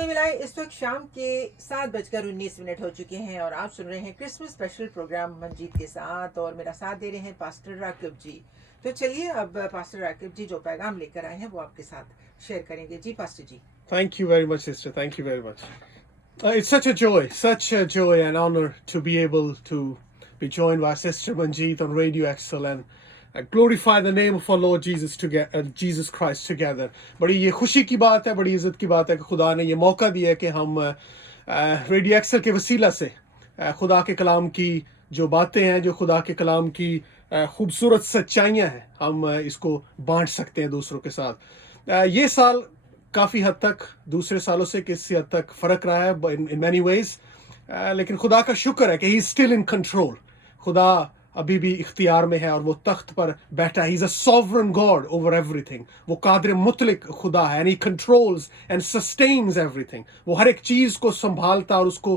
हमें मिलाए इस वक्त शाम के 7:19 हो चुके हैं और आप सुन रहे हैं क्रिसमस स्पेशल प्रोग्राम मंजीत के साथ और मेरा साथ दे रहे हैं पास्टर राकिब जी। तो चलिए अब पास्टर राकिब जी जो पैगाम लेकर आए हैं वो आपके साथ शेयर करेंगे। जी pastor ji. Thank you very much, sister. Thank you very much. It's such a joy and honor to be able to be joined by Sister Manjeet on Radio Excel and glorify the name of our Lord Jesus Christ together. बड़ी ये खुशी की बात है, बड़ी इज्जत की बात है कि खुदा ने ये मौका दिया है कि हम रेडियो एक्सेल के वसीला से खुदा के कलाम की जो बातें हैं, जो खुदा के कलाम की खूबसूरत सच्चाइयाँ हैं, हम इसको बांट सकते हैं दूसरों के साथ। ये साल काफ़ी हद तक दूसरे सालों से किसी हद तक फ़र्क रहा है इन मैनी वेज, लेकिन खुदा का शुक्र है कि he is still in control. खुदा अभी भी इख्तियार में है और वो तख्त पर बैठा है। He is a sovereign God over everything. वो कादिर मुतलिक खुदा है and he controls and sustains everything. वो हर एक चीज़ को संभालता है और उसको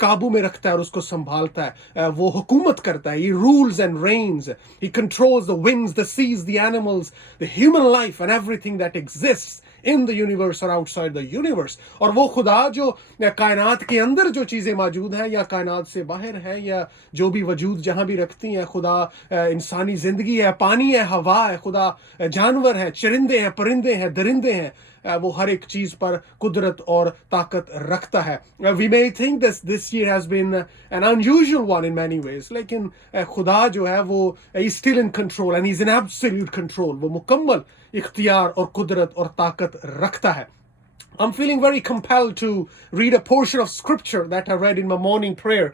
काबू में रखता है और उसको संभालता है। वो हुकूमत करता है। He rules and reigns. He controls the winds, the seas, the animals, the human life and everything that exists in the universe और आउटसाइड द यूनिवर्स। और वो खुदा जो कायनात के अंदर जो चीज़ें मौजूद हैं या कायनात से बाहर हैं या जो भी वजूद जहाँ भी रखती हैं, खुदा इंसानी ज़िंदगी है, पानी है, हवा है, खुदा जानवर है, चरिंदे हैं, परिंदे हैं, दरिंदे हैं, वो हर एक चीज़ पर कुदरत और ताकत रखता है। We may think this year has been an unusual one in many ways, लेकिन खुदा जो है वो still in control and is in absolute control. वो मुकम्मल इख्तियार और कुदरत और ताकत रखता है। I'm feeling very compelled to read a portion of scripture that I read in my morning prayer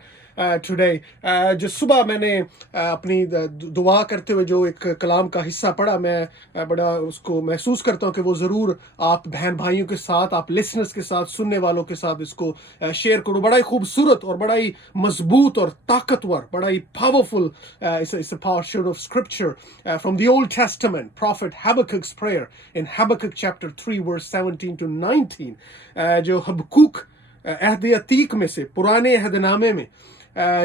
today. जो सुबह मैंने अपनी दुआ करते हुए जो एक कलाम का हिस्सा पढ़ा, मैं बड़ा उसको महसूस करता हूँ कि वो ज़रूर आप बहन भाइयों के साथ, आप लिसनर्स के साथ, सुनने वालों के साथ इसको शेयर करूँ। बड़ा ही खूबसूरत और बड़ा ही मजबूत और ताकतवर, बड़ा ही पावरफुल इस portion of scripture from the Old Testament, Prophet Habakkuk's prayer in Habakkuk chapter 3 verse 17 to 19। जो हबक्कूक अहद अतीक में से, पुराने अहदनामे में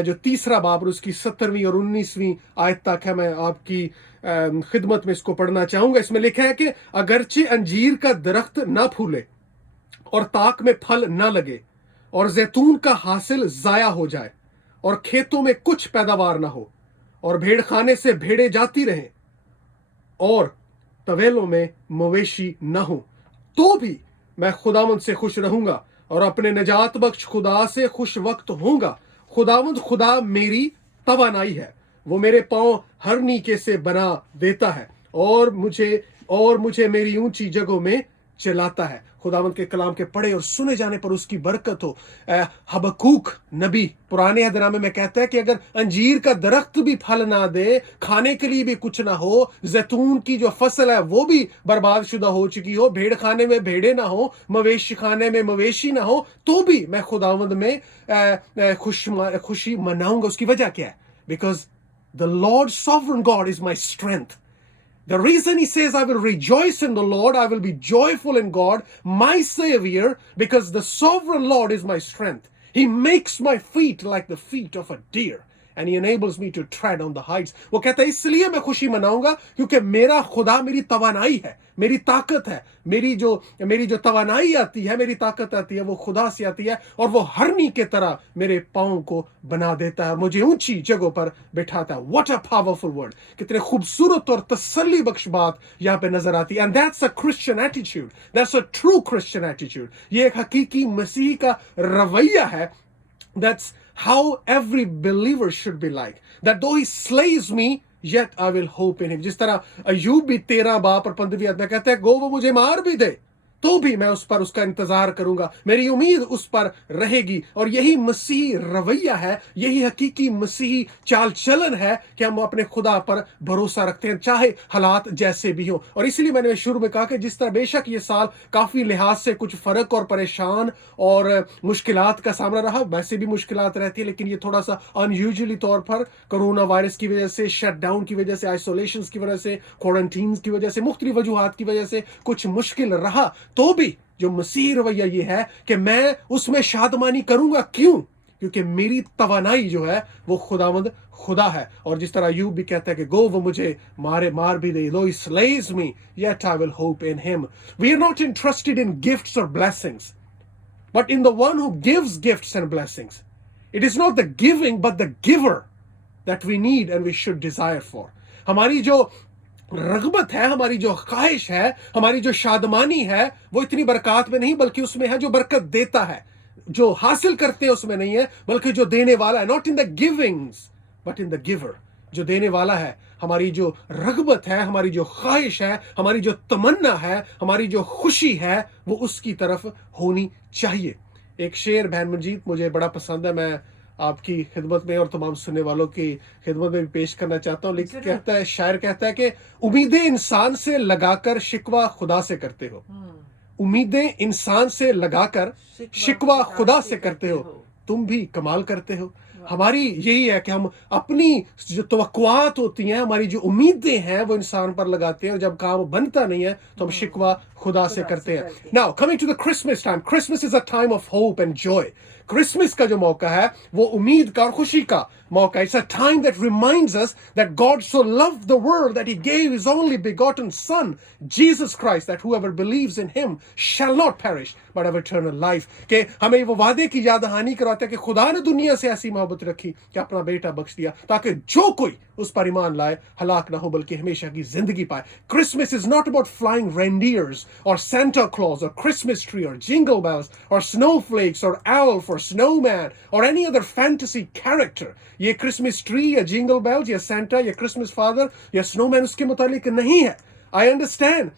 जो तीसरा बाब और उसकी 17वीं और 19वीं आयत तक है, मैं आपकी खिदमत में इसको पढ़ना चाहूँगा। इसमें लिखा है कि अगरचे अंजीर का दरख्त ना फूले और ताक में फल ना लगे और जैतून का हासिल ज़ाया हो जाए और खेतों में कुछ पैदावार ना हो और भेड़ खाने से भेड़ें जाती रहें और तवेलों में मवेशी न हो, तो भी मैं खुदावंद से खुश रहूंगा और अपने नजात बख्श खुदा से खुश वक्त होऊंगा। खुदावंद खुदा मेरी तवानाई है, वो मेरे पांव हर नीके से बना देता है और मुझे मेरी ऊंची जगहों में चलाता है। खुदावंद के कलाम के पढ़े और सुने जाने पर उसकी बरकत हो। हबक्कूक नबी पुराने अहदनामे में कहता है कि अगर अंजीर का दरख्त भी फल ना दे, खाने के लिए भी कुछ ना हो, जैतून की जो फसल है वो भी बर्बाद शुदा हो चुकी हो, भेड़ खाने में भेड़े ना हो, मवेशी खाने में मवेशी ना हो, तो भी मैं खुदावंद में खुशी मनाऊंगा। उसकी वजह क्या है? Because the Lord sovereign God is my strength. The reason he says, I will rejoice in the Lord, I will be joyful in God, my Savior, because the sovereign Lord is my strength. He makes my feet like the feet of a deer, and he enables me to tread on the heights. वो कहता है इसलिए मैं खुशी मनाऊंगा क्योंकि मेरा खुदा मेरी तवानाई है, मेरी ताकत है। मेरी जो तवानाई आती है, मेरी ताकत आती है, वो खुदा से आती है और वो हरनी के तरह मेरे पाँव को बना देता है और मुझे ऊंची जगहों पर बिठाता है। What a powerful word! कितने खूबसूरत और तसल्ली बख्श बात यहाँ पे नजर आती है। And that's a Christian attitude. That's a true Christian attitude. ये एक हकीकी मसीही का रवैया है। That's how every believer should be like. That though he slays me, yet I will hope in him. जिस तरह अय्यूब भी 13 बाब और 15वीं आयत में कहता है, गो वो मुझे मार भी दे तो भी मैं उस पर उसका इंतजार करूंगा, मेरी उम्मीद उस पर रहेगी। और यही मसीही रवैया है, यही हकीकी मसीही चाल चलन है कि हम अपने खुदा पर भरोसा रखते हैं चाहे हालात जैसे भी हो। और इसलिए मैंने शुरू में कहा कि जिस तरह बेशक ये साल काफी लिहाज से कुछ फर्क और परेशान और मुश्किलात का सामना रहा, वैसे भी मुश्किलात रहती है, लेकिन ये थोड़ा सा अनयूजुअली तौर पर कोरोना वायरस की वजह से, शट डाउन की वजह से, आइसोलेशन की वजह से, क्वारंटीन की वजह से, मुख्तलिफ वजूहात की वजह से कुछ मुश्किल रहा, तो भी जो मसीह रवैया ये है कि मैं उसमें शादमानी करूंगा। क्यों? क्योंकि मेरी तवानाई जो है वो खुदावंद खुदा है। और जिस तरह अय्यूब भी कहता है कि गो वो मुझे मार भी दे, though he slays me, yet I will hope in him. We are not interested in gifts or blessings. but in the one who gives gifts and blessings. It is not the giving but the giver that we need and we should desire for. हमारी जो रगबत है, हमारी जो ख्वाहिश है, हमारी जो शादमानी है, वो इतनी बरकत में नहीं बल्कि उसमें है जो बरकत देता है. जो हासिल करते हैं उसमें नहीं है बल्कि जो देने वाला है. Not in the givings but in the giver. जो देने वाला है. हमारी जो रगबत है, हमारी जो ख्वाहिश है, हमारी जो तमन्ना है, हमारी जो खुशी है, वो उसकी तरफ होनी चाहिए. एक शेर बहन मंजीत मुझे बड़ा पसंद है, मैं आपकी खिदमत में और तमाम सुनने वालों की खिदमत में भी पेश करना चाहता हूँ. लेकिन कहता है, शायर कहता है कि उम्मीदें इंसान से लगाकर शिकवा खुदा से करते हो. उम्मीदें इंसान से लगाकर शिकवा खुदा से करते हो, तुम भी कमाल करते हो. हमारी यही है कि हम अपनी जो तवक्कुआत होती हैं, हमारी जो उम्मीदें हैं, वो इंसान पर लगाते हैं और जब काम बनता नहीं है तो हम शिकवा खुदा से करते हैं. Now coming to the Christmas time. Christmas is a time of hope and joy. Christmas का जो मौका है वो उम्मीद का और खुशी का मौका. It's a time that reminds us that God so loved the world that he gave his only begotten son Jesus Christ, that whoever believes in him shall not perish but have eternal life. कि हमें वो वादे की याद दहानी करवाता है कि खुदा ने दुनिया से ऐसी मोहब्बत रखी कि अपना बेटा बख्श दिया ताकि जो कोई उस पर ईमान लाए हलाक ना हो बल्कि हमेशा की जिंदगी पाए. Christmas is not about flying reindeers और Santa Claus or Christmas tree or jingle bells or snowflakes or elf or snowman or any other fantasy character. ये Christmas tree या jingle bells या Santa या Christmas father या snowman उसके मुतालिक नहीं है. I understand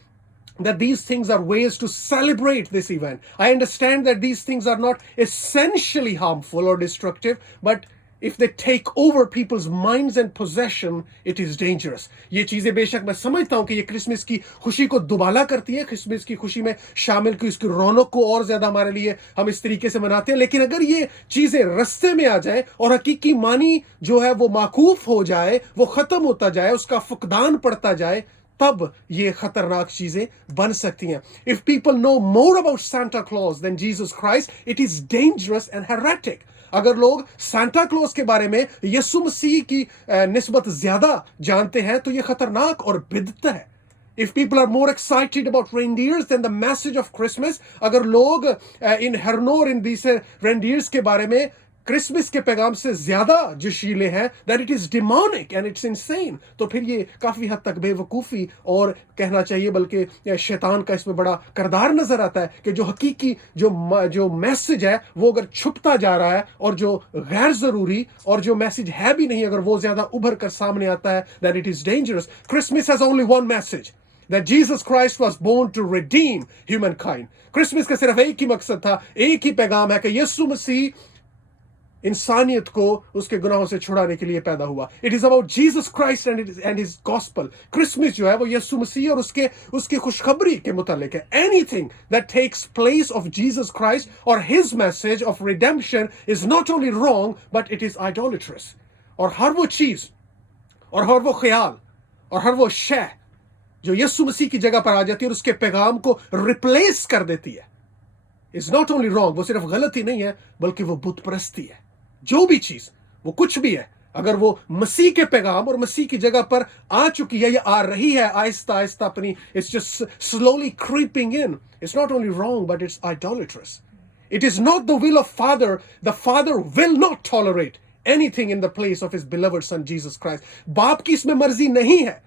that these things are ways to celebrate this event. I understand that these things are not essentially harmful or destructive, but if they take over people's minds and possession, it is dangerous. ये चीजें बेशक मैं समझता हूं कि ये Christmas की खुशी को दुबाला करती है, क्रिसमस की खुशी में शामिल की उसकी रौनक को और ज्यादा हमारे लिए हम इस तरीके से मनाते हैं. लेकिन अगर ये चीजें रस्ते में आ जाए और हकीकी मानी जो है वो माकूफ हो जाए, वो खत्म होता जाए, उसका फुकदान पड़ता जाए, तब ये खतरनाक चीजें बन सकती हैं. If people know more about Santa Claus than Jesus Christ, it is dangerous and heretic. अगर लोग सांता क्लॉज के बारे में यीशु मसीह की निस्बत ज्यादा जानते हैं तो ये खतरनाक और बिदअत है. If people are more excited about reindeers than the message of Christmas, अगर लोग इन हरनोर इन these reindeers के बारे में क्रिसमस के पैगाम से ज्यादा जोशीले हैं, that it is demonic and it's insane, तो फिर ये काफी हद तक बेवकूफी और कहना चाहिए बल्कि शैतान का इसमें बड़ा किरदार नजर आता है कि जो हकीकी जो मैसेज है वो अगर छुपता जा रहा है और जो गैर जरूरी और जो मैसेज है भी नहीं अगर वो ज्यादा उभर कर सामने आता है, that it is dangerous. Christmas has only one message, that Jesus Christ was born to redeem humankind. Christmas का सिर्फ एक ही मकसद था, एक ही पैगाम है कि यीशु मसीह इंसानियत को उसके गुनाहों से छुड़ाने के लिए पैदा हुआ. It is about Jesus Christ and his gospel. Christmas जो है वो यीशु मसीह और उसकी खुशखबरी के मुतालिक है. Anything that takes place of Jesus Christ और his message of redemption is not only wrong but it is idolatrous. और हर वो चीज और हर वो ख्याल और हर वो शय जो यीशु मसीह की जगह पर आ जाती है और उसके पैगाम को रिप्लेस कर देती है, इज नॉट ओनली रॉन्ग. वो सिर्फ गलती नहीं है बल्कि वो बुत परस्ती है. जो भी चीज वो कुछ भी है, अगर वो मसीह के पैगाम और मसीह की जगह पर आ चुकी है या आ रही है आहिस्ता आहिस्ता अपनी, it's just slowly creeping in, it's not only wrong but it's idolatrous. It is not the will of father. The father will not tolerate anything in the place of his beloved son Jesus Christ. बाप की इसमें मर्जी नहीं है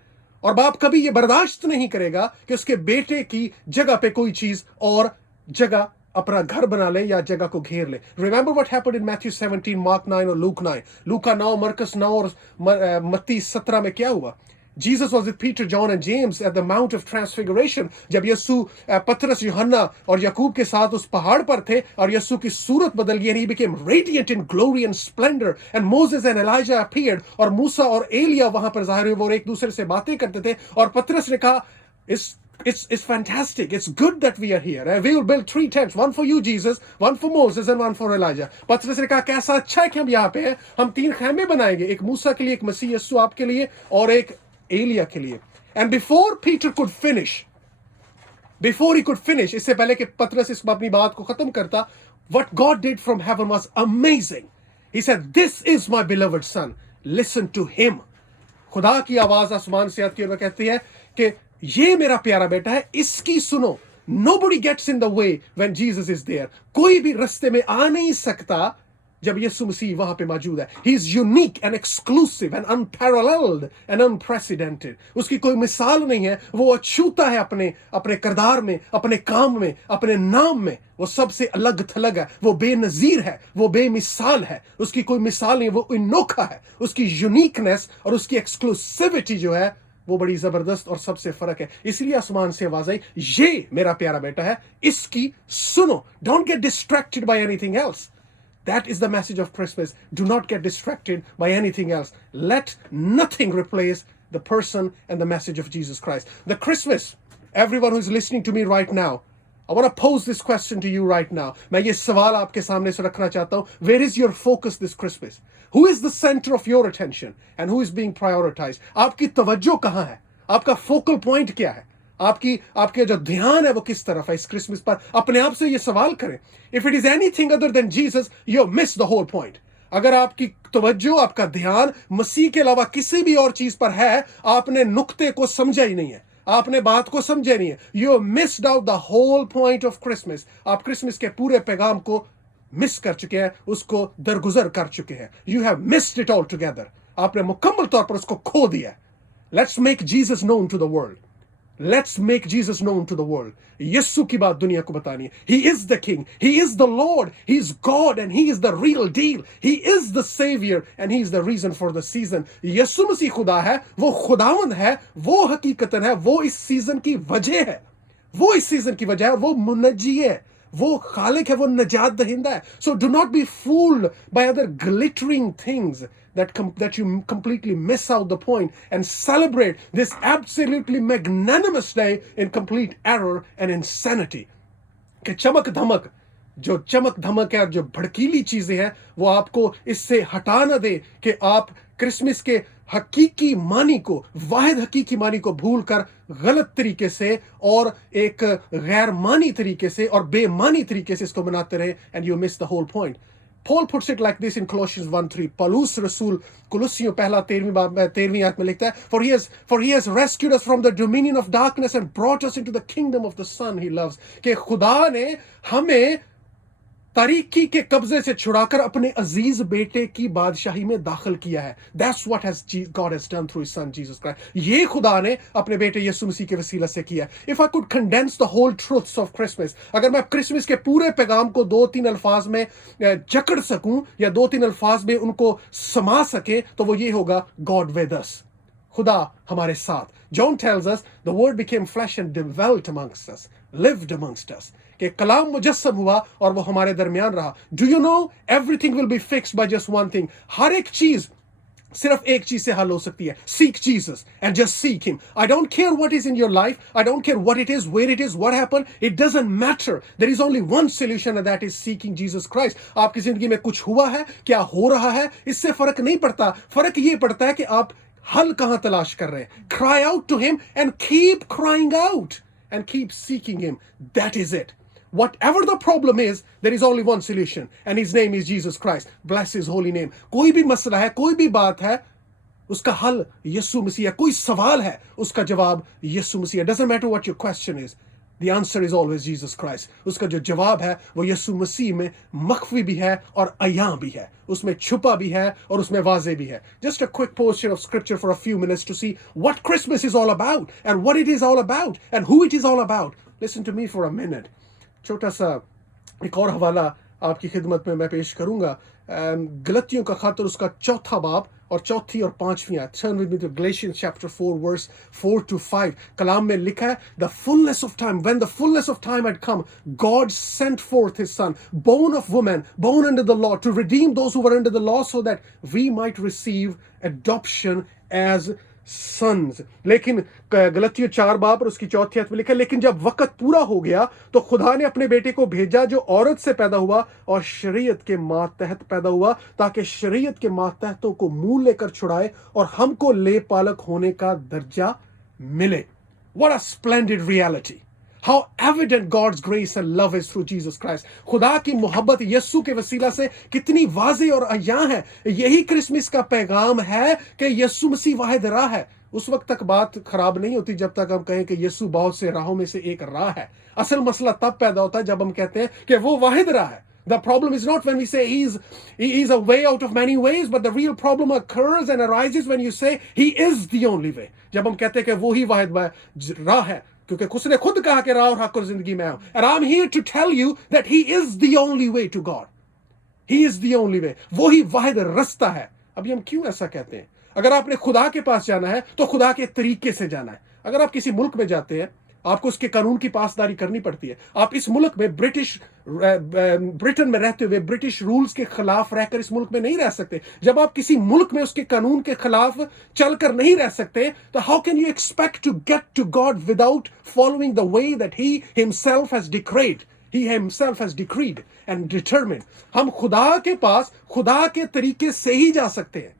और बाप कभी ये बर्दाश्त नहीं करेगा कि उसके बेटे की जगह पे कोई चीज और जगह अपना घर बना ले या जगह को घेर ले. Remember what happened in Matthew 17, mark 9 और लूक 9. लूका 9, मरकस 9 और मत्ती 17 में क्या हुआ? Jesus was with Peter, John and James at the Mount of Transfiguration. जब यीशु पतरस, यूहन्ना और याकूब के साथ उस पहाड़ पर थे और यीशु की सूरत बदल गई, and he became radiant in glory and splendor, and Moses and Elijah appeared. और मूसा और एलिया वहां पर जाहिर हुए और एक दूसरे से बातें करते थे. और पतरस ने कहा, It's fantastic. It's good that we are here. We will build 3 tents, one for you, Jesus, one for Moses, and one for Elijah. पतरस ने कहा कैसा अच्छा है कि हम यहाँ पे हैं. हम 3 खैमे बनाएंगे, एक मूसा के लिए, एक मसीह यीशु आपके लिए और एक एलिया के लिए. And before Peter could finish, इससे पहले कि पतरस इस अपनी बात को खत्म करता, what God did from heaven was amazing. He said, "This is my beloved son. Listen to him." खुदा की आवाज आसमान से आती है और वह कहती है कि ये मेरा प्यारा बेटा है, इसकी सुनो. Nobody gets in the way when Jesus is there. कोई भी रास्ते में आ नहीं सकता जब यीशु मसीह वहां पे मौजूद है. He is unique and exclusive and unparalleled and unprecedented. उसकी कोई मिसाल नहीं है. वो अछूता है अपने किरदार में, अपने काम में, अपने नाम में. वो सबसे अलग थलग है. वो बेनजीर है. वो बेमिसाल है. उसकी कोई मिसाल नहीं. वो अनोखा है. उसकी यूनिकनेस और उसकी एक्सक्लूसिविटी जो है वो बड़ी जबरदस्त और सबसे फर्क है. इसलिए आसमान से आवाज आई, ये मेरा प्यारा बेटा है, इसकी सुनो. Don't get distracted by anything else. That is the message of Christmas. Do not get distracted by anything else. Let nothing replace the person and the message of Jesus Christ. The Christmas, everyone who is listening to me right now, I want to pose this question to you right now. मैं ये सवाल आपके सामने से रखना चाहता हूँ. Where is your focus this Christmas? Who is the center of your attention and who is being prioritized? आपकी तवज्जो कहाँ है? आपका focal point क्या है? आपके जो ध्यान है वो किस तरफ है इस क्रिसमस पर? अपने आप से ये सवाल करें. If it is anything other than Jesus, you miss the whole point. अगर आपकी तवज्जो, आपका ध्यान मसीह के अलावा किसी भी और चीज पर है, आपने नुक्ते को समझा ही नहीं है. आपने बात को समझे नहीं है. You missed out the whole point of Christmas. आप क्रिसमस के पूरे पैगाम को मिस कर चुके हैं, उसको दरगुजर कर चुके हैं. You have missed it altogether. आपने मुकम्मल तौर पर उसको खो दिया. Let's make Jesus known to the world. Let's make Jesus known to the world. यीशु की बात दुनिया को बतानी है. He is the King. He is the Lord. He is God and He is the real deal. He is the Savior and He is the reason for the season. यीशु मसीह खुदा है, वो खुदावंद है, वो हकीकतन है, वो इस सीजन की वजह है. वो इस सीजन की वजह है और वो मुनज्जी है. वो खालिक है, वो नजात दहिंदा है. So do not be fooled by other glittering things that you completely miss out the point and celebrate this absolutely magnanimous day in complete error and insanity. कि चमक धमक है, जो भड़कीली चीजें हैं, वो आपको इससे हटा ना दे कि आप क्रिसमस के हकीकी मानी को, वाहिद हकीकी मानी को भूलकर गलत तरीके से और एक गैर मानी तरीके से और बेमानी तरीके से इसको मनाते रहे. And you miss the whole point. Paul puts it like this in Colossians 1:3. पौलुस रसूल कुलुसियों पहला 13वीं आयत में लिखता है, for he has rescued us from the dominion of darkness and brought us into the kingdom of the Son he loves. कि खुदा ने हमें तारीकी के कब्जे से छुड़ाकर अपने अजीज बेटे की बादशाही में दाखिल किया है. That's what God has done through His Son Jesus Christ. ये खुदा ने अपने बेटे यीशु मसीह के वसीला से किया. If I could condense the whole truths of Christmas, अगर मैं क्रिसमस के पूरे पैगाम को 2-3 अल्फाज में जकड़ सकूं या 2-3 अल्फाज में उनको समा सके तो वो ये होगा, God with us. खुदा हमारे साथ. John tells us the word became flesh and dwelt amongst us, lived amongst us. कि कलाम मुजस्सम हुआ और वो हमारे दरमियान रहा. Do you know everything will be fixed by just one thing? हर एक चीज सिर्फ एक चीज से हल हो सकती है. Seek Jesus and just seek Him. I don't care what is in your life. I don't care what it is, where it is, what happened. It doesn't matter. There is only one solution and that is seeking Jesus Christ. आपकी जिंदगी में कुछ हुआ है, क्या हो रहा है, इससे फर्क नहीं पड़ता. फर्क ये पड़ता है कि आप हल कहां तलाश कर रहे हैं. Cry out to Him and keep crying out and keep seeking Him. That is it. Whatever the problem is, there is only one solution and His name is Jesus Christ. Bless His holy name. कोई भी मसला है, कोई भी बात है, उसका हल यीशु मसीह है. कोई सवाल है, उसका जवाब यीशु मसीह है. Doesn't matter what your question is. The answer is always Jesus Christ. उसका जो जवाब है वो यीशु मसीह में मख्फी भी है और अयां भी है. उसमें छुपा भी है और उसमें वाज़े भी है. Just a quick portion of scripture for a few minutes to see what Christmas is all about and what it is all about and who it is all about. Listen to me for a minute. छोटा सा एक और हवाला आपकी खिदमत में मैं पेश करूंगा. गलतियों का खत, उसका 4 बाब और 4 और 5 आयत. Turn with me to Galatians chapter 4 verse 4-5. कलाम में लिखा है, the fullness of time, when the fullness of time had come, God sent forth His Son, born of woman, born under the law, to redeem those who were under the law so that we might receive adoption as sons. लेकिन गलतियों 4 बाब और उसकी 4 आयत में लिखा है, लेकिन जब वक्त पूरा हो गया तो खुदा ने अपने बेटे को भेजा जो औरत से पैदा हुआ और शरीयत के मातहत पैदा हुआ, ताकि शरीयत के मातहतों को मुंह लेकर छुड़ाए और हमको ले पालक होने का दर्जा मिले. What a splendid reality. How evident God's grace and love is through Jesus Christ. खुदा की मोहब्बत यीशु के वसीला से कितनी वाज़े और अयां है. यही क्रिसमस का पैगाम है कि यीशु मसीह वाहिद राह है. उस वक्त तक बात खराब नहीं होती जब तक हम कहें कि यीशु बहुत से राहों में से एक राह है। असल मसला तब पैदा होता है जब हम कहते हैं कि वो वाहिद राह है। The problem is not when we say he is a way out of many ways, but the real problem occurs and arises when you say he is the only way. जब हम कहते हैं कि वो ही वाहिद राह है, क्योंकि उसने खुद कहा कि राह और हक और जिंदगी में हूं। And I'm here to tell you that he is the only way to God. He is the only way. वो ही वाहिद रास्ता है। अभी हम क्यों ऐसा कहते हैं? अगर आपने खुदा के पास जाना है तो खुदा के तरीके से जाना है। अगर आप किसी मुल्क में जाते हैं, आपको उसके कानून की पासदारी करनी पड़ती है। आप इस मुल्क में ब्रिटेन में रहते हुए ब्रिटिश रूल्स के खिलाफ रहकर इस मुल्क में नहीं रह सकते। जब आप किसी मुल्क में उसके कानून के खिलाफ चलकर नहीं रह सकते, तो how can you expect to get to God without following the way that he himself has decreed? He himself has decreed and determined. हम खुदा के पास खुदा के तरीके से ही जा सकते हैं।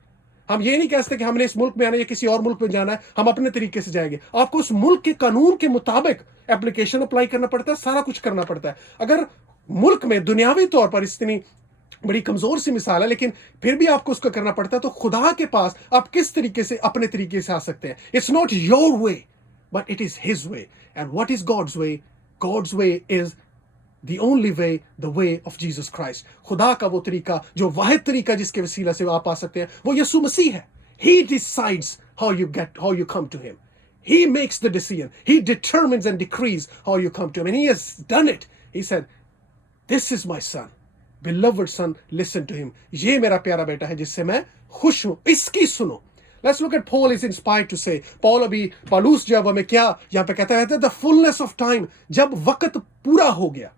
हम ये नहीं कह सकते कि हमने इस मुल्क में आना या किसी और मुल्क में जाना है, हम अपने तरीके से जाएंगे। आपको उस मुल्क के कानून के मुताबिक एप्लीकेशन अप्लाई करना पड़ता है, सारा कुछ करना पड़ता है। अगर मुल्क में दुनियावी तौर पर इतनी बड़ी कमजोर सी मिसाल है, लेकिन फिर भी आपको उसका करना पड़ता है, तो खुदा के पास आप किस तरीके से अपने तरीके से आ सकते हैं? It's not your way, but it is his way. And what is God's way? God's way is the only way, the way of Jesus Christ. खुदा का वो तरीका, जो वाहिद तरीका जिसके वसीला से आप आ सकते हैं, वो यीशु मसीह है। He decides how you come to him. He makes the decision. He determines and decrees how you come to him. And he has done it. He said, this is my son, beloved son, listen to him. ये मेरा प्यारा बेटा है जिससे मैं खुश हूं, इसकी सुनो। Let's look at Paul is inspired to say. Paul अभी पालूस जब हमें क्या यहाँ पे कहता है, the fullness of time, जब वक्त पूरा हो गया।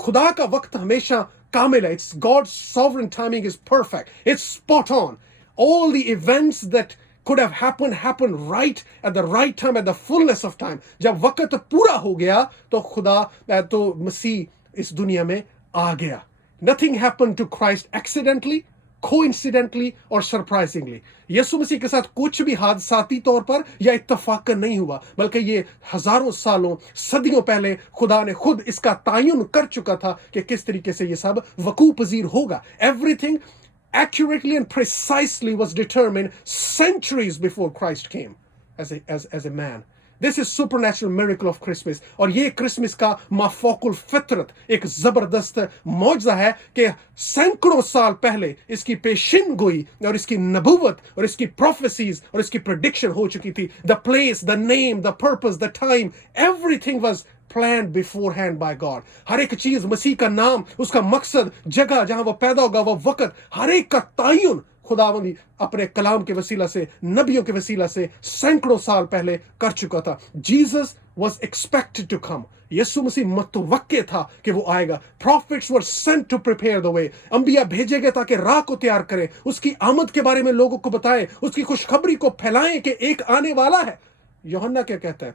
खुदा का वक्त हमेशा कामिल है। It's God's sovereign timing is perfect. It's spot on. All the events that could have happened right at the right time, at the fullness of time. जब वक्त पूरा हो गया तो खुदा तो मसीह इस दुनिया में आ गया। Nothing happened to Christ accidentally, coincidentally or surprisingly. यीशु मसीह के साथ कुछ भी हादसाती तौर पर या इत्तफाकन नहीं हुआ, बल्कि ये हजारों सालों सदियों पहले खुदा ने खुद इसका तायुन कर चुका था कि किस तरीके से ये सब वकू पजीर होगा। Everything accurately and precisely was determined centuries before Christ came as a man. This is supernatural miracle of Christmas. और ये क्रिसमस का माफौकुल फितरत एक जबरदस्त मौजज़ा है कि सैकड़ों साल पहले इसकी पेशिन गोई और इसकी नबूवत और इसकी प्रोफेसीज और इसकी प्रेडिक्शन हो चुकी थी। The place, the name, the purpose, the time, everything was planned beforehand by God. हर एक चीज, मसीह का नाम, उसका मकसद, जगह जहां वो पैदा होगा, वो वक्त, हर एक का तायुन खुदावंदी अपने कलाम के वसीला से, नबियों के वसीला से सैकड़ों साल पहले कर चुका था। Jesus was expected to come. यीशु मसीह मुतवक्के था कि वो आएगा। Prophets were sent to prepare the way. अंबिया भेजे गए ताकि राह को तैयार करें, उसकी आमद के बारे में लोगों को बताएं, उसकी खुशखबरी को फैलाएं कि एक आने वाला है। यूहन्ना क्या कहता है?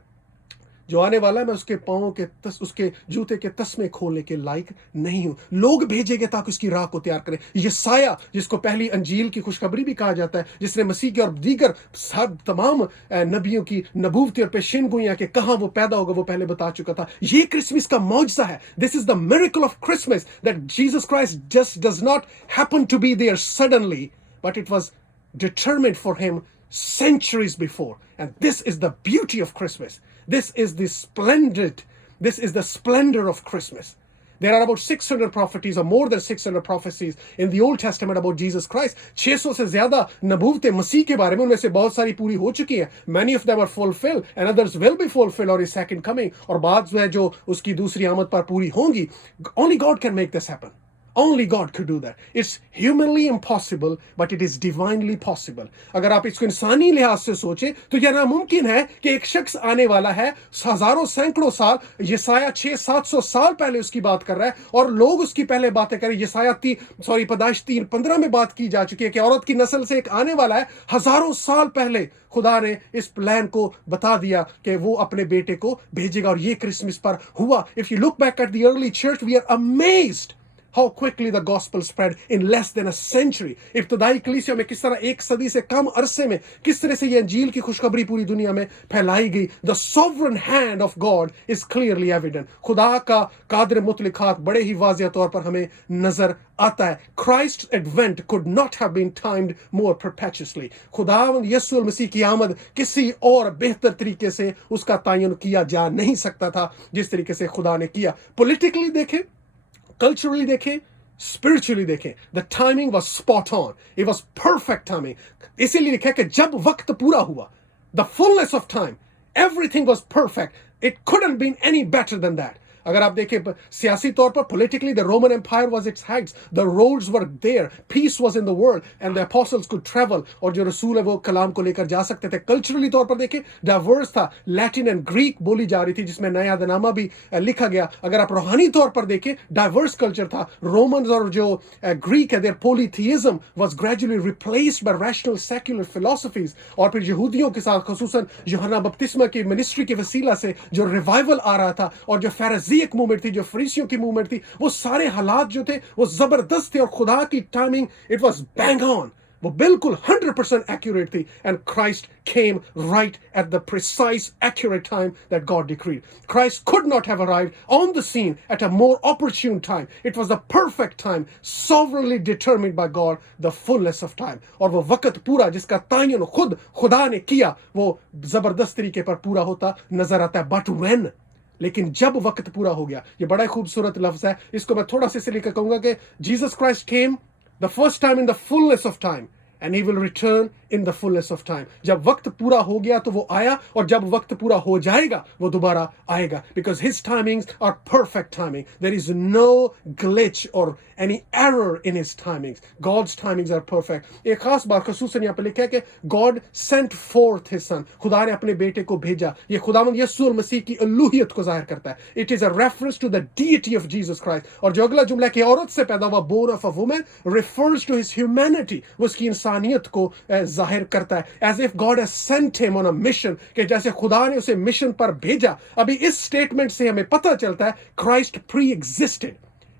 जो आने वाला है, मैं उसके पांवों के उसके जूते के तस्मे खोलने के लायक नहीं हूं। लोग भेजे गए ताकि उसकी राह को तैयार करें। यसाया, जिसको पहली अंजील की खुशखबरी भी कहा जाता है, जिसने मसीह की और दीगर तमाम नबियों की नबूवतें और पेशिनगोइयां कि कहां वो पैदा होगा, वो पहले बता चुका था। ये क्रिसमस का मौजज़ा है। This is the miracle of Christmas, that Jesus Christ just does not happen to be there suddenly, but it was determined for him centuries before. And this is the beauty of Christmas. This is the splendor of Christmas. There are about 600 prophecies or more than 600 prophecies in the Old Testament about Jesus Christ. 600 से ज्यादा नबूवतें मसीह के बारे में, उनमें से बहुत सारी पूरी हो चुकी हैं. Many of them are fulfilled and others will be fulfilled or his second coming. और बाद में जो उसकी दूसरी आमद पर पूरी होंगी. Only God can make this happen. Only God could do that. It's humanly impossible, but it is divinely possible. अगर आप इसको इंसानी लिहाज से सोचें तो यह नामुमकिन है कि एक शख्स आने वाला है, हजारों सैकड़ों साल, यसाया 600-700 साल पहले उसकी बात कर रहा है और लोग उसकी पहले बातें करें। यसाया पैदाइश 3:15 में बात की जा चुकी है कि औरत की नस्ल से एक आने वाला है। हजारों साल पहले खुदा ने इस प्लान को बता दिया कि वो अपने बेटे को भेजेगा और ये क्रिसमस पर हुआ। If you look back at the early church, we are amazed how quickly the gospel spread in less than a century. इब्तदाई कलीसिया में किस तरह एक सदी से कम अरसे में किस तरह से ये अंजील की खुशखबरी पूरी दुनिया में फैलाई गई. The sovereign hand of God is clearly evident. खुदा का कादर मुतलिकात बड़े ही वाज़ेह तौर पर हमें नजर आता है. Christ's advent could not have been timed more perpetuously. खुदावंद यीशु मसीह की आमद किसी और बेहतर तरीके से उसका तायन किया जा नहीं सकता था जिस तरीके से खुदा ने किया. Politically देखें, culturally देखें, spiritually देखें, the timing was spot on. It was perfect timing. इसीलिए लिखा है कि जब वक्त पूरा हुआ, the fullness of time, everything was perfect. It couldn't been any better than that. अगर आप देखें सियासी तौर पर politically the Roman Empire was its heights. The roads were there. Peace was in the world and the apostles could travel. और जो रसूल है वो कलाम को लेकर जा सकते थे. Culturally तौर पर देखें diverse था. Latin and Greek बोली जा रही थी जिसमें नया अहदनामा भी लिखा गया. अगर आप रूहानी तौर पर देखें diverse culture था. Romans और जो Greek है their polytheism was gradually replaced by rational secular philosophies. और फिर यहूदियों के साथ खुसूसन यूहन्ना बपतिस्मा की मिनिस्ट्री के वसीला से जो रिवाइवल आ रहा था और जो फरीसी एक मूवमेंट थी, जो फरीसियों की मूवमेंट थी, वो सारे हालात जो थे वो जबरदस्त थे और खुदा की timing it was bang on. वो बिल्कुल 100% accurate थी. And Christ came right at the precise accurate time that God decreed. Christ could not have arrived on the scene at a more opportune time. It was the perfect time, sovereignly determined by God, the fullness of time. और वो वक्त पूरा जिसका तायन खुद खुदा ने किया वो जबरदस्त तरीके पर पूरा होता नजर आता है. But when? लेकिन जब वक्त पूरा हो गया, ये बड़ा खूबसूरत लफ्ज है. इसको मैं थोड़ा सा इसलिए कहूंगा कि Jesus Christ came the first time in the fullness of time and he will return in the fullness of time. जब वक्त पूरा हो गया तो वो आया और जब वक्त पूरा हो जाएगा वो दोबारा आएगा. Because his timings are perfect timing. There is no glitch or any error in his timings. God's timings are perfect. एक खास बात खुसूसन यहाँ पे लिखा है कि God sent forth his son. खुदा ने अपने बेटे को भेजा. ये खुदावंद यीशु मसीह की अलूहियत को जाहिर करता है. It is a reference to the deity of Jesus Christ. और जो अगला जुमला कि औरत से पैदा हुआ born of a woman refers to his humanity. वो उसकी इंसानियत को जाहिर करता है. As if God has sent him on a mission. कि जैसे खुदा ने उसे मिशन पर भेजा. अभी इस स्टेटमेंट से हमें पता चलता है Christ pre-existed.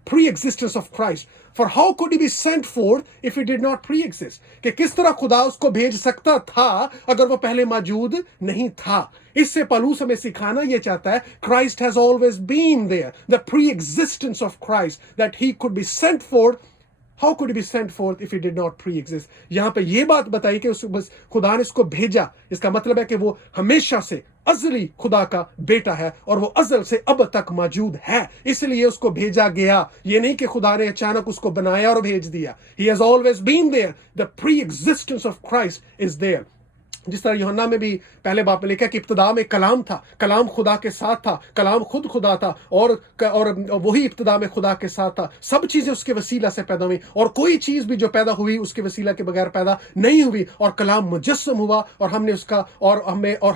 Pre-existence of Christ. For how could he be sent forth if he did not pre-exist? कि किस तरह खुदा उसको भेज सकता था अगर वो पहले मौजूद नहीं था. इससे पौलुस हमें सिखाना ये चाहता है Christ has always been there. The pre-existence of Christ that he could be sent forth. How could he be sent forth if he did not pre-exist? यहाँ पे ये बात बताई कि बस खुदा ने इसको भेजा. इसका मतलब है कि वो हमेशा से अज़ली खुदा का बेटा है और वो अज़ल से अब तक मौजूद है. इसलिए उसको भेजा गया. ये नहीं कि खुदा ने अचानक उसको बनाया और भेज दिया. He has always been there. The pre-existence of Christ is there. जिस तरह यूहन्ना में भी पहले बाप में लिखा कि इब्तिदा में कलाम था, कलाम खुदा के साथ था, कलाम खुद खुदा था और वही इब्तिदा में खुदा के साथ था. सब चीजें उसके वसीला से पैदा हुई और कोई चीज भी जो पैदा हुई उसके वसीला के बगैर पैदा नहीं हुई. और कलाम मुजस्सम हुआ और हमने उसका और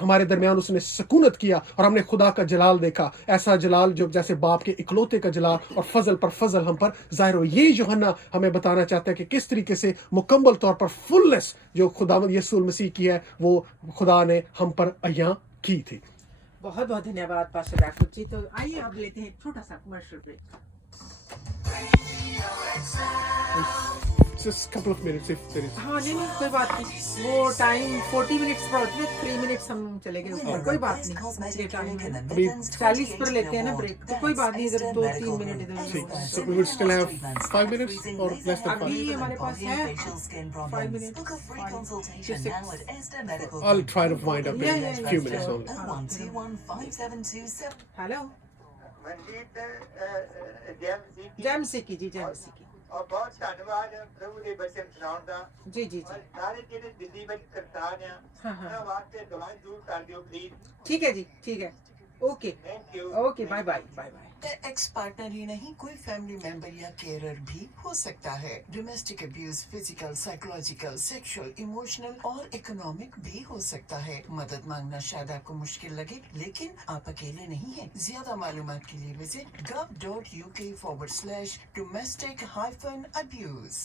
हमारे दरमियान उसने सुकूनत किया और हमने खुदा का जलाल देखा. ऐसा जलाल जो जैसे बाप के इकलौते का जलाल और फजल पर फजल हम पर जाहिर हो. ये यूहन्ना हमें बताना चाहता है कि किस तरीके से मुकम्मल तौर पर फुलनेस जो खुदावंद यीशु मसीह की है वो खुदा ने हम पर अय्यां की थी. बहुत बहुत धन्यवाद पास्टर राकिब जी. तो आइए अब लेते हैं एक छोटा सा commercial break. Just a couple of minutes if there is. हाँ नहीं कोई बात नहीं. वो टाइम 40 मिनट्स पर होते हैं. 3 मिनट्स हम चले गए ऊपर. कोई बात नहीं. 40 पर लेते हैं ना ब्रेक. तो कोई बात नहीं. इधर 2-3 मिनट इधर. So we would still have 5 minutes or less than 5. अभी हमारे पास है 5 minute. I'll try to wind up in a few minutes only. Hello जय मसीह की जी. जय मसीह की. और बहुत धन्यवाद प्रभु के वचन सुनाउण दा. जी जी जी. सारे जेडे दिल्ली ਵਿੱਚ ਕਰਤਾਨ ਆ ਉਹਨਾਂ ਵਾਸਤੇ ਦੁਆਵਾਂ ਜ਼ਰੂਰ ਕਰ ਦਿਓ ਪਲੀਜ਼. ठीक है जी. ठीक है. Okay thank you. Okay bye bye bye bye. Ex partner ही नहीं कोई फैमिली मेंबर या केयरर भी हो सकता है. Domestic abuse physical, psychological, sexual, emotional और इकोनॉमिक भी हो सकता है. मदद मांगना शायद आपको मुश्किल लगे लेकिन आप अकेले नहीं हैं. ज्यादा मालूमात के लिए विजिट gov.uk/domestic-abuse.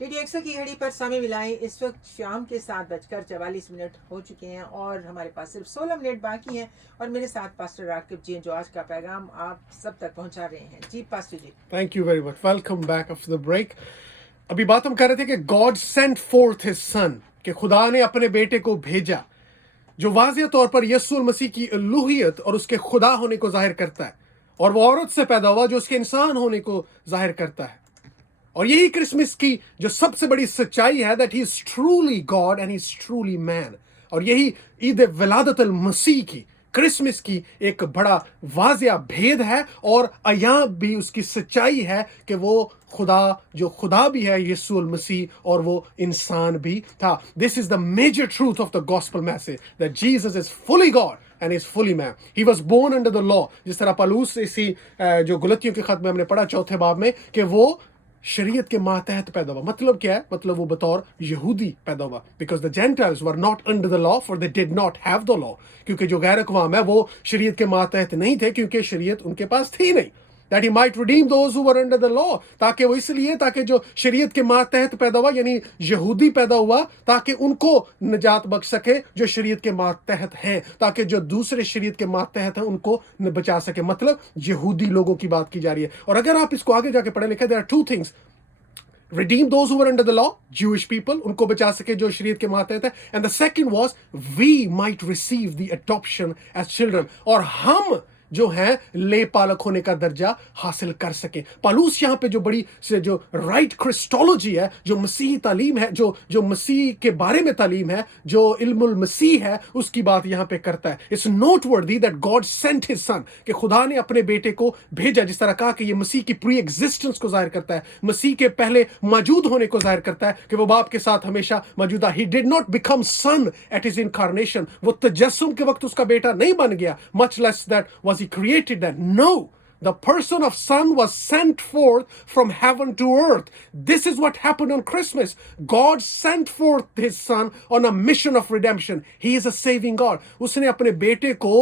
रेडियो एक्सो की घड़ी पर समय मिलाएं, इस वक्त शाम के 7:44 हो चुके हैं और हमारे पास सिर्फ 16 मिनट बाकी हैं और मेरे साथ पास्टर राकिब जी हैं जो आज का पैगाम आप सब तक पहुंचा रहे हैं। जी pastor ji. Thank you very much. Welcome back after the break. अभी बात हम कर रहे थे कि God sent forth his son, कि खुदा ने अपने बेटे को भेजा, जो वाज़ेह तौर पर यीशु मसीह की उलूहियत और उसके खुदा होने को जाहिर करता है, और वो औरत से पैदा हुआ जो उसके इंसान होने को जाहिर करता है। और यही क्रिसमस की जो सबसे बड़ी सच्चाई है, that he is truly God and he is truly man. और यही ईद विलादत अल मसीह की, क्रिसमस की एक बड़ा वाज़िया भेद है और अयां भी उसकी सच्चाई है कि वो खुदा जो खुदा भी है यीशु मसीह और वो इंसान भी था। This is the major truth of the gospel message, that Jesus is fully God and is fully man. He was born under the law. जिस तरह पलूस इसी जो गलतियों के खत में हमने पढ़ा चौथे बाब में कि वो शरीयत के मातहत पैदा हुआ। मतलब क्या है? मतलब वो बतौर यहूदी पैदा हुआ। Because the Gentiles were not under the law, for they did not have the law. क्योंकि जो गैर अक़वाम है वो शरीयत के मातहत नहीं थे, क्योंकि शरीयत उनके पास थी नहीं। That he might redeem those who were under the law. ताकि वो इसलिए, ताकि जो शरीयत के मातहत पैदा हुआ यानी यहूदी पैदा हुआ, ताकि उनको निजात बख्श सके जो शरीयत के मातहत हैं, ताकि जो दूसरे शरीयत के मातहत हैं उनको बचा सके। मतलब यहूदी लोगों की बात की जा रही है। और अगर आप इसको आगे जाके पढ़े लिखे, there are two things. Redeem those who were under the law, Jewish people, उनको बचा सके जो शरीयत के मातहत है। And the second was, we might receive the adoption as children. और हम जो है ले पालक होने का दर्जा हासिल कर सके। पालूस यहाँ पे जो बड़ी से जो राइट क्रिस्टोलॉजी है, जो मसीही तालीम है, जो मसीह के बारे में तालीम है, जो इल्मुल मसीह है, उसकी बात यहाँ पे करता है। It's noteworthy that God sent his son, कि खुदा ने अपने बेटे को भेजा। जिस तरह कहा कि ये मसीह की प्री एग्जिस्टेंस को जाहिर करता है, मसीह के पहले मौजूद होने को जाहिर करता है कि वो बाप के साथ हमेशा मौजूदा। He did not become son at his incarnation, वो तजस्सुम के वक्त उसका बेटा नहीं बन गया, much less that was he created that. No, the person of son was sent forth from heaven to earth. This is what happened on Christmas. God sent forth his son on a mission of redemption. He is a saving God. उसने अपने बेटे को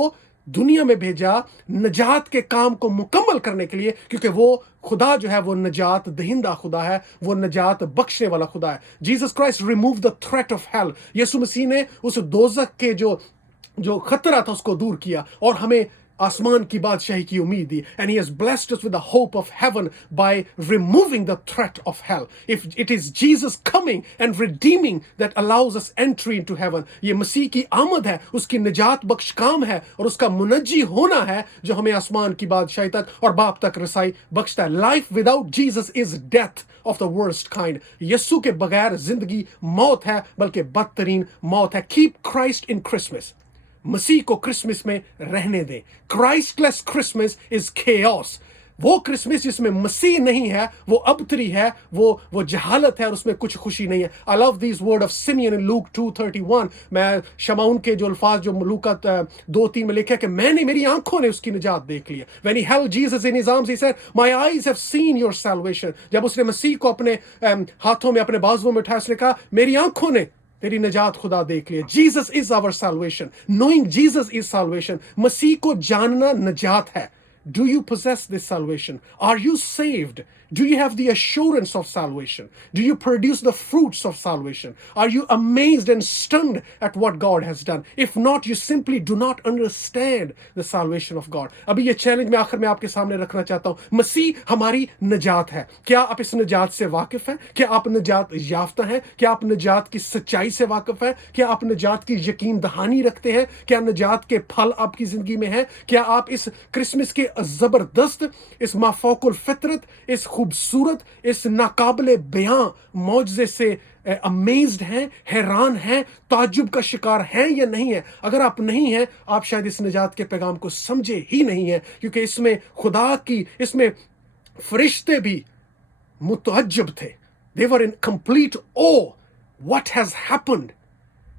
दुनिया में भेजा नजात के काम को मुकम्मल करने के लिए, क्योंकि वो खुदा जो है वो नजात दहिंदा खुदा है, वो नजात बख्शने वाला खुदा है। Jesus Christ remove the threat of hell. यीशु मसीह ने उस दोज़ख के जो खतरा था उसको दूर किया और हमें आसमान की बादशाही की उम्मीद दी। And he has blessed us with the hope of heaven by removing the threat of hell. If it is Jesus coming and redeeming that allows us entry into heaven, ये मसीह की आमद है, उसकी निजात बख्श काम है और उसका मुनज्जी होना है जो हमें आसमान की बादशाही तक और बाप तक रसाई बख्शता है। Life without Jesus is death of the worst kind. यीशु के बगैर जिंदगी मौत है, बल्कि बदतरीन मौत है। Keep Christ in Christmas. मसीह को क्रिसमस में रहने दें। क्राइस्टलेस क्रिसमस इज केओस। वो क्रिसमस जिसमें मसीह नहीं है वो अबतरी है, वो जहालत है और उसमें कुछ खुशी नहीं है। I love this word of simian in look 2:31। मैं शमाउन के जो अल्फाज जो लूका 2:3 में लिखा कि मैंने, मेरी आंखों ने उसकी निजात देख लिया। When he held Jesus in his arms, he said, My eyes have seen your salvation. जब उसने मसीह को अपने हाथों में, अपने बाजुओं में उठाया, उसने कहा मेरी आंखों ने तेरी निजात खुदा देख लिया। Jesus is our salvation. Knowing Jesus is salvation. मसीह को जानना निजात है। Do you possess this salvation? Are you saved? Do you have the assurance of salvation? Do you produce the fruits of salvation? Are you amazed and stunned at what God has done? If not, you simply do not understand the salvation of God. अभी ये challenge मैं आखिर में आपके सामने रखना चाहता हूँ। मसीह हमारी निजात है। क्या आप इस निजात से वाकिफ हैं? क्या आप निजात याफ्ता हैं? क्या आप निजात की सच्चाई से वाकिफ हैं? क्या आप निजात की यकीन दहानी रखते हैं? क्या निजात के फल आपकी जिंदगी में हैं? क्या आप इस क्रिसमस के जबरदस्त, इस माफौकुल फितरत, इस खूबसूरत, इस नाकाबिले बयां मौजज़े से अमेज्ड हैं, हैरान हैं, ताज्जुब का शिकार हैं या नहीं है? अगर आप नहीं हैं, आप शायद इस निजात के पैगाम को समझे ही नहीं है, क्योंकि इसमें खुदा की, इसमें फरिश्ते भी मुतअज्जब थे। They were in complete awe. What has happened?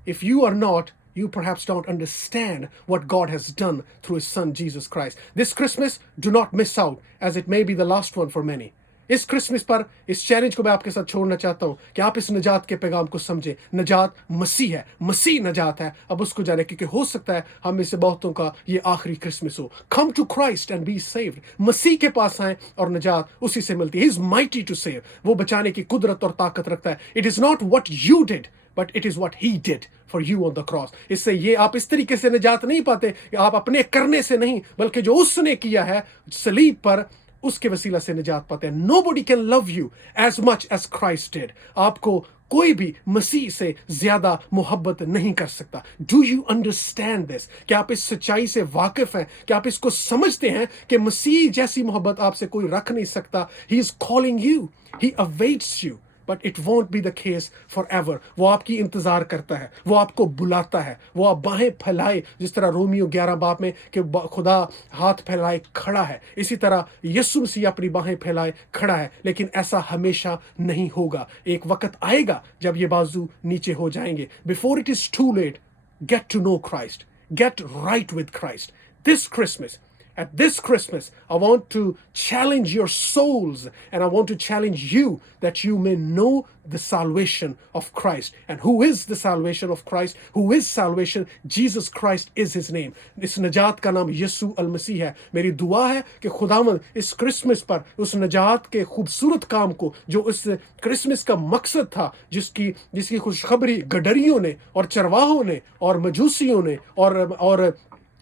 If you are not, you perhaps don't understand what God has done through his son Jesus Christ. This Christmas, do not miss out, as it may be the last one for many. इस Christmas पर इस challenge को मैं आपके साथ छोड़ना चाहता हूं कि आप इस नजात के पैगाम को समझें। नजात मसीह है, मसीह नजात है। अब उसको जाने, क्योंकि हो सकता है हम में से बहुतों का ये आखिरी क्रिसमस हो। Come to Christ and be saved. मसीह के पास आए और नजात उसी से मिलती है। He is mighty to save. वो बचाने की कुदरत और ताकत रखता है। It is not what you did, but it is what he did for you on the cross. इससे ये आप इस तरीके से निजात नहीं पाते, आप अपने करने से नहीं, बल्कि जो उसने किया है सलीब पर, उसके वसीला से निजात पाते हैं। Nobody can love you as much as Christ did. आपको कोई भी मसीह से ज्यादा मोहब्बत नहीं कर सकता। Do you understand this? क्या आप इस सच्चाई से वाकिफ हैं? क्या आप इसको समझते हैं कि मसीह जैसी मोहब्बत आपसे कोई रख नहीं सकता? He is calling you, he awaits you, but it won't be the case for ever. वो आपकी इंतजार करता है, वो आपको बुलाता है, वो आप बाहें फैलाए, जिस तरह रोमियो 11 बाब में कि खुदा हाथ फैलाए खड़ा है, इसी तरह यीशु मसीह अपनी बाहें फैलाए खड़ा है। लेकिन ऐसा हमेशा नहीं होगा। एक वक्त आएगा जब ये बाजू नीचे हो जाएंगे। Before it is too late, get to know Christ, get right with Christ. This Christmas, at this Christmas, I want to challenge your souls, and I want to challenge you that you may know the salvation of Christ. And who is the salvation of Christ? Who is salvation? Jesus Christ is his name. इस नजात का नाम यीशु अल मसीह है। मेरी दुआ है कि खुदावंद इस क्रिसमस पर उस नजात के खूबसूरत काम को, जो इस क्रिसमस का मकसद था, जिसकी खुशखबरी गडरियों ने और चरवाहों ने और मजूसियों ने और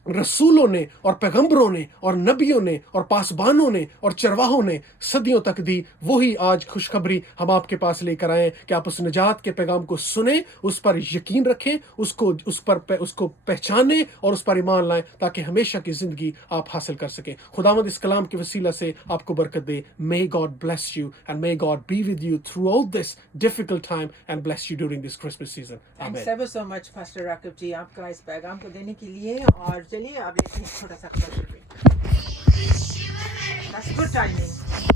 रसूलों ने और पैगंबरों ने और नबियों ने और पासबानों ने और चरवाहों ने सदियों तक दी, वही आज खुशखबरी हम आपके पास लेकर आए हैं कि आप उस निजात के पैगाम को सुने, उस पर यकीन रखें, उसको पहचानें और उस पर ईमान लाएं, ताकि हमेशा की जिंदगी आप हासिल कर सकें। खुदावंद इस कलाम के वसीला से आपको बरकत दे। May God bless you and may God be with you throughout this difficult time and bless you during this Christmas season. Thanks ever so much pastor Rakib ji, आपका इस पैगाम को देने के लिए। और चलिए अब लेते हैं छोटा सा commercial break. That's good timing.